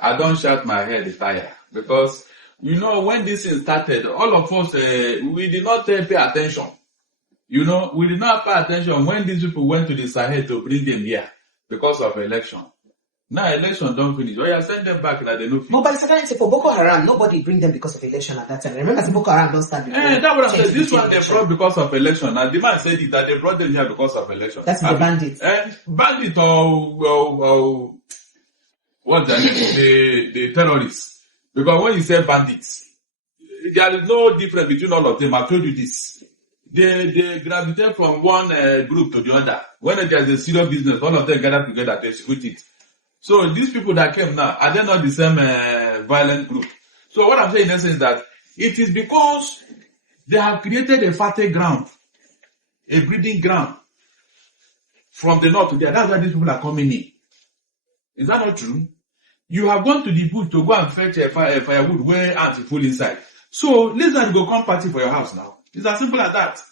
I don't shut my head tire because, when this thing started, all of us, we did not pay attention. We did not pay attention when these people went to the Sahel to bring them here because of election. Now election don't finish. Oh, you send them back like they no finish. No, but it's again, for Boko Haram, nobody bring them because of election at that time. Remember, Boko Haram don't start before. That's what I said. This one they brought because of election. Now the man said it, that they brought them here because of election. That's the bandits. Bandit or what's that? The terrorists. Because when you say bandits, there is no difference between all of them. I told you this. They gravitate from one group to the other. When there's a serious business, all of them gather together to execute it. So these people that came now, are they not the same violent group? So what I'm saying in essence is that it is because they have created a fertile ground, a breeding ground from the north to there. That's why these people are coming in. Is that not true? You have gone to the bush to go and fetch a firewood where ants full inside. So lizard go come party for your house now. It's as simple as that.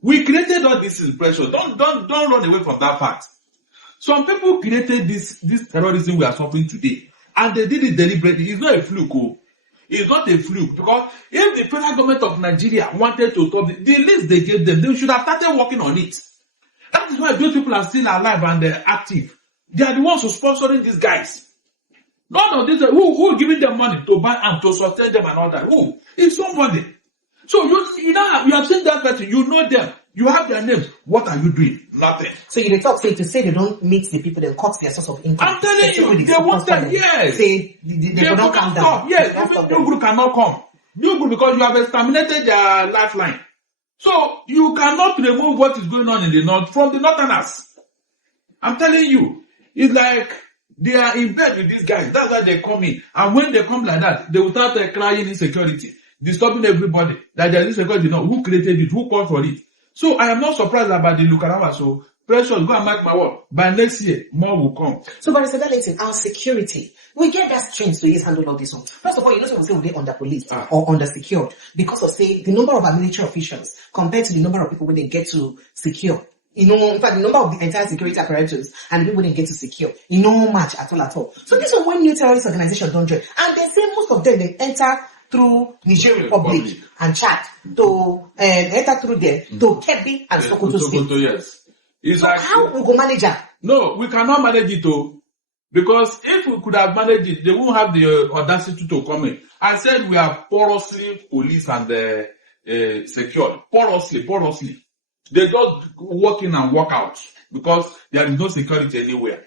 We created all this impression. Don't run away from that fact. Some people created this terrorism we are suffering today, and they did it deliberately. It's not a fluke. Oh. It's not a fluke, because if the federal government of Nigeria wanted to stop the list they gave them, they should have started working on it. That is why those people are still alive and they're active. They are the ones who are sponsoring these guys. None of this. Who giving them money to buy and to sustain them and all that? Who? It's somebody. So you have seen that person. You know them. You have their names. What are you doing? Nothing. So you talk, say to say they don't meet the people, they cut their source of income. I'm telling you, they want them. Yes. Say they will not come down. Yes, even new group cannot come. New group, because you have exterminated their lifeline. So you cannot remove what is going on in the north from the northerners. I'm telling you, it's like they are in bed with these guys. That's why they come in. And when they come like that, they will start crying insecurity, disturbing everybody. That there is insecurity. No, who created it? Who called for it? So I am not surprised about the Lukarama. So precious, go and mark my word. By next year, more will come. So, but it's that our security, we get that strength to handle all this one. First of all, you know, we say we're under police or under secured because of say the number of our military officials compared to the number of people when they get to secure. In fact, the number of the entire security apparatus and the people they get to secure, no match at all. So this is when new terrorist organizations don't join, and they say most of them they enter through Niger Republic and Chad to enter through there to Kebbi and Sokoto State. Yes. It's so like, how we go manage that? No, we cannot manage it though. Because if we could have managed it, they won't have the audacity to come in. I said we are porously police and secured. Porously. They just walk in and walk out because there is no security anywhere.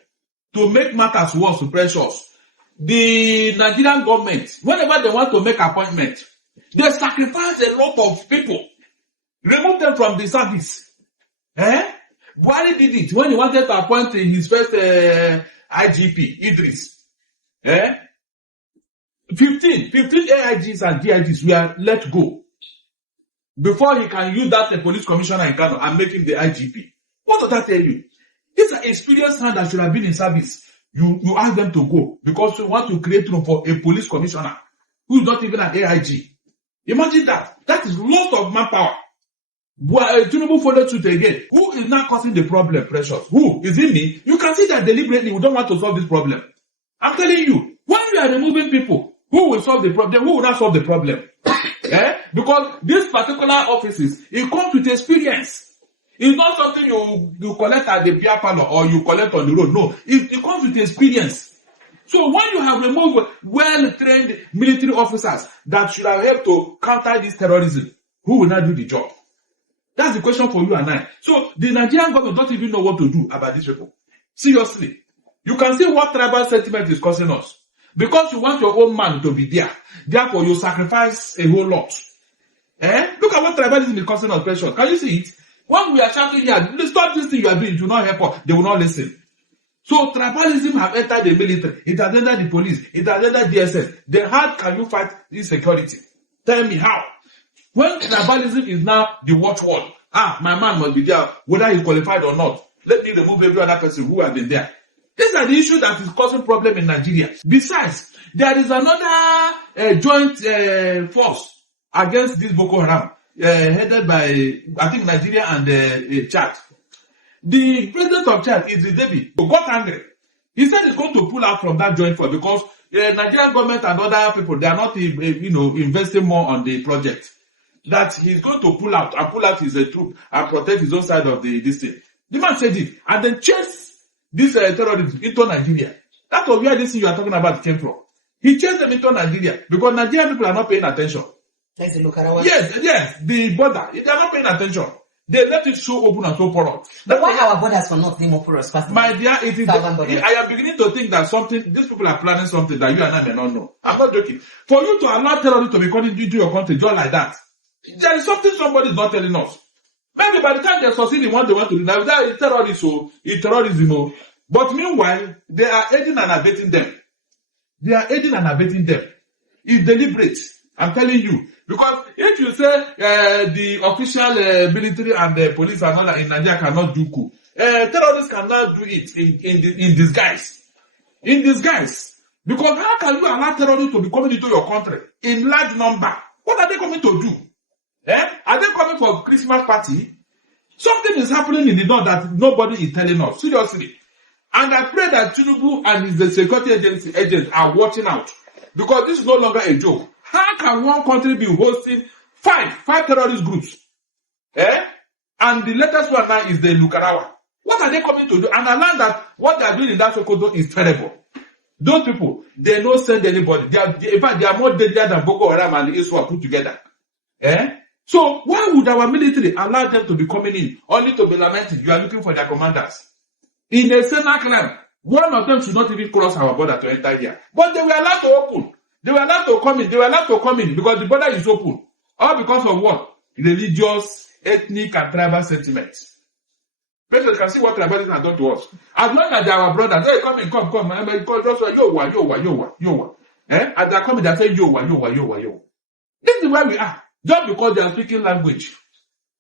To make matters worse, precious, the Nigerian government, whenever they want to make appointment, they sacrifice a lot of people, remove them from the service. Buhari did it when he wanted to appoint his first IGP, Idris. 15 AIGs and DIGs were let go before he can use that police commissioner in Kano and make him the IGP. What does that tell you? These are experienced hands that should have been in service. You ask them to go because you want to create room for a police commissioner who is not even an AIG. Imagine that. That is loss of manpower. Tinubu followed suit again. Who is now causing the problem, precious? Who? Is it me? You can see that deliberately we don't want to solve this problem. I'm telling you, when we are removing people, who will solve the problem? Who will not solve the problem? Because these particular offices, it comes with experience. It's not something you collect at the beer parlor or you collect on the road. No, it comes with experience. So when you have removed well-trained military officers that should have helped to counter this terrorism, who will not do the job? That's the question for you and I. So the Nigerian government don't even know what to do about these people. Seriously. You can see what tribal sentiment is causing us. Because you want your own man to be there. Therefore, you sacrifice a whole lot. Look at what tribalism is causing us, pressure. Can you see it? When we are shouting here, stop this thing you are doing, it will not help us. They will not listen. So tribalism have entered the military. It has entered the police. It has entered DSS. Then how can you fight insecurity? Tell me how. When tribalism is now the watchword, my man must be there, whether he's qualified or not. Let me remove every other person who has been there. These are the issues that is causing problem in Nigeria. Besides, there is another joint force against this Boko Haram, headed by, I think, Nigeria and Chad. The president of Chad, Idris Deby, got angry. He said he's going to pull out from that joint force because Nigerian government and other people, they are not, investing more on the project. That he's going to pull out his troop and protect his own side of this thing. The man said it, and then chase this terrorists into Nigeria. That was where this thing you are talking about came from. He chased them into Nigeria because Nigerian people are not paying attention. Let's look around. Yes, the border. They are not paying attention. They left it so open and so porous. But why our borders are not more porous? My dear, I am beginning to think that these people are planning something that you and I may not know. I'm not joking. For you to allow terrorists to be coming into your country just like that, there is something somebody is not telling us. Maybe by the time they succeed in what they want to do, now that is terrorism. But meanwhile, they are aiding and abetting them. It's deliberate. I'm telling you. Because if you say the official military and the police and all that in Nigeria cannot do coup, terrorists cannot do it in disguise. In disguise. Because how can you allow terrorists to be coming into your country in large number? What are they coming to do? Are they coming for Christmas party? Something is happening in the north that nobody is telling us. Seriously. And I pray that Tinubu and the security agents are watching out. Because this is no longer a joke. How can one country be hosting five terrorist groups? And the latest one now is the Lukarawa. What are they coming to do? And I learned that what they are doing in that Sokoto is terrible. Those people, they don't send anybody. In fact, they are more deadlier than Boko Haram and the ISWA put together. So why would our military allow them to be coming in only to be lamenting? You are looking for their commanders. In a Senate crime, one of them should not even cross our border to enter here. But they were allowed to open. They were allowed to come in. Because the border is open. All because of what? Religious, ethnic, and tribal sentiments. People can see what tribalism has done to us. As long as they are our brothers, hey, come. Just say, yo. As they are coming, they say, yo. This is where we are. Just because they are speaking language.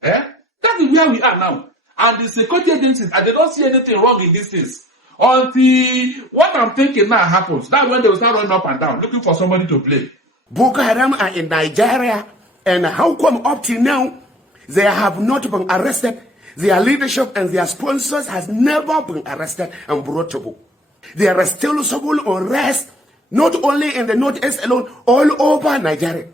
That is where we are now. And the security agencies, and they don't see anything wrong in these things. Until what I'm thinking now happens. That's when they will start running up and down, looking for somebody to play. Boko Haram are in Nigeria, and how come up till now, they have not been arrested? Their leadership and their sponsors has never been arrested and brought to book. There is still civil unrest, not only in the northeast alone, all over Nigeria.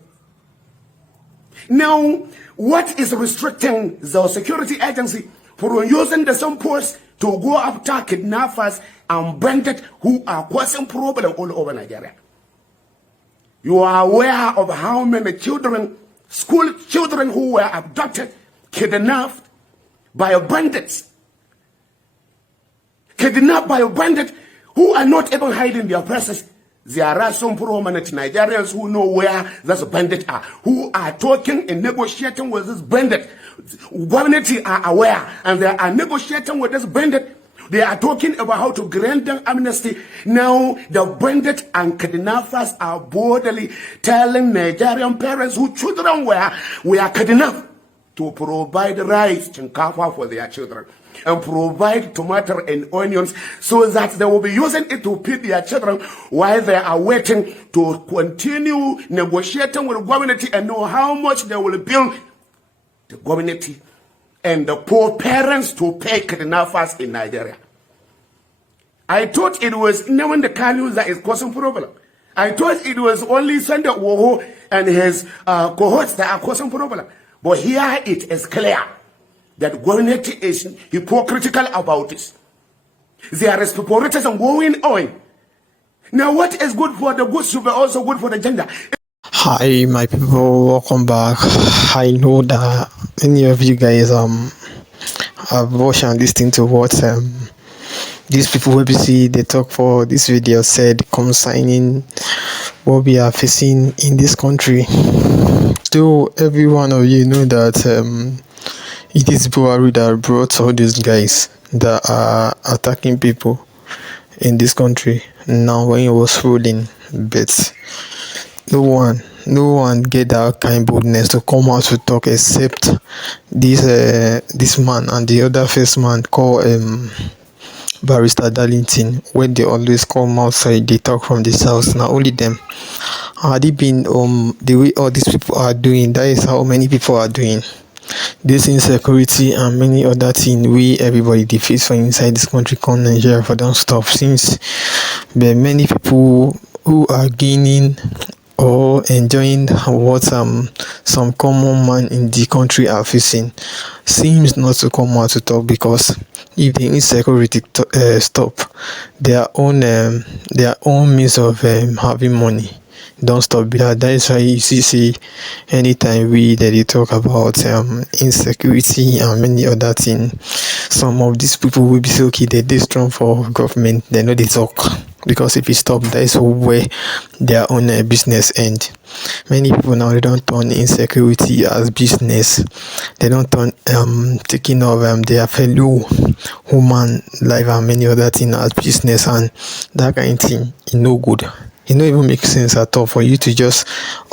Now, what is restricting the security agency from using the same force to go after kidnappers and bandits who are causing problems all over Nigeria? You are aware of how many children, school children who were abducted, kidnapped by bandits. Kidnapped by bandits who are not even hiding their faces. There are some prominent Nigerians who know where those bandits are, who are talking and negotiating with this bandit. Government are aware, and they are negotiating with this bandit. They are talking about how to grant them amnesty. Now, the bandits and kidnappers are boldly telling Nigerian parents whose children were kidnapped to provide rice and cover for their children, and provide tomato and onions so that they will be using it to feed their children while they are waiting to continue negotiating with the government and know how much they will bill the government and the poor parents to pay kidnappers in Nigeria. I thought it was knowing the Kanu that is causing problem. I thought it was only Sunday Woho and his cohorts that are causing problem. But here it is clear that government is hypocritical about this. There is favoritism going on. Now what is good for the good should be also good for the gender. Hi my people, welcome back. I know that many of you guys have watched and listened to what these people will see they talk for this video said concerning what we are facing in this country. Though every one of you know that it is Buhari that brought all these guys that are attacking people in this country now when he was ruling, but no one get that kind of boldness to come out to talk except this man and the other first man called Barrister Darlington. When they always come outside, they talk from the south. Now only them. Had it been the way all these people are doing, that is how many people are doing. This insecurity and many other things we everybody defeats for inside this country called Nigeria for don't stop since but many people who are gaining or enjoying what some common man in the country are facing seems not to come out to talk, because if the insecurity stop, their own means of having money don't stop be that. That is why you see anytime we that they talk about insecurity and many other things, some of these people will be so okay they strong for government, they know they talk, because if you stop, that is where their own business end. Many people now, they don't turn insecurity as business, they don't turn taking of their fellow human life and many other things as business, and that kind of thing is no good. It don't even make sense at all for you to just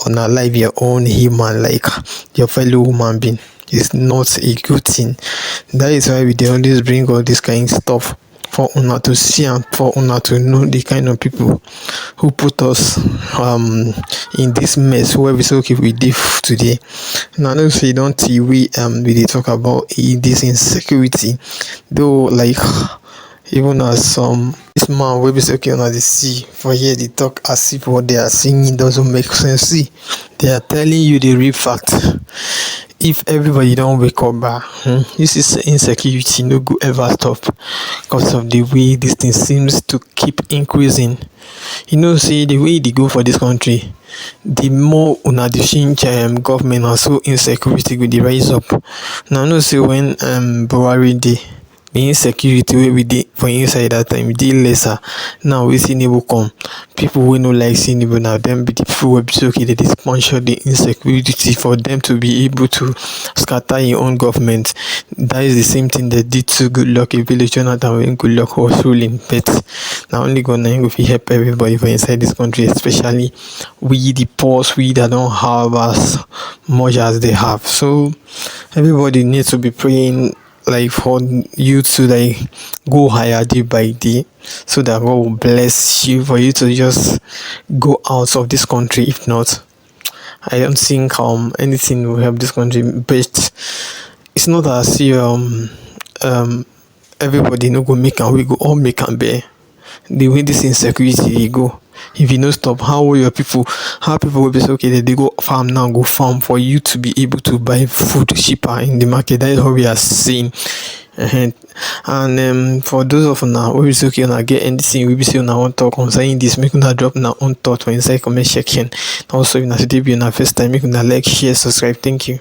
unalive your own human, like your fellow human being. It's not a good thing. That is why we dey always bring all this kind of stuff for una to see and for una to know the kind of people who put us in this mess where we say okay we live today. Now I know say don't see we dey talk about this insecurity, though, like even as this man wey be say okay una dey see for here dey talk as if what they are saying doesn't make sense. See, they are telling you the real fact. If everybody don't wake up, this is insecurity no go ever stop, because of the way this thing seems to keep increasing. You know, see the way they go for this country, the more una dey change government, and so insecurity go dey rise up. Now I know say when Buhari dey, the insecurity wey we dey for inside that time dey lesser. Now we see Tinubu come, people wey no like Tinubu now them be the people wey be so okay they dey sponsor the insecurity for them to be able to scatter your own government. That is the same thing they did to Goodluck Ebele Jonathan when Goodluck was ruling, but now only God na him go fit help everybody for inside this country, especially we the poor, we that don't have as much as they have. So everybody needs to be praying, like, for you to like go higher day by day, so that God will bless you for you to just go out of this country. If not, I don't think anything will help this country. But it's not as if everybody no go make, and we go all make and bear. The way this insecurity dey go, if you no stop, how will people will be so okay that they go farm now, go farm for you to be able to buy food cheaper in the market. That is what we are seeing. And for those of una wey be say okay una get anything we be say una wan talk concerning this, make una drop una own thought for inside comment section. Also, if una today be una first time, make una like, share, subscribe. Thank you.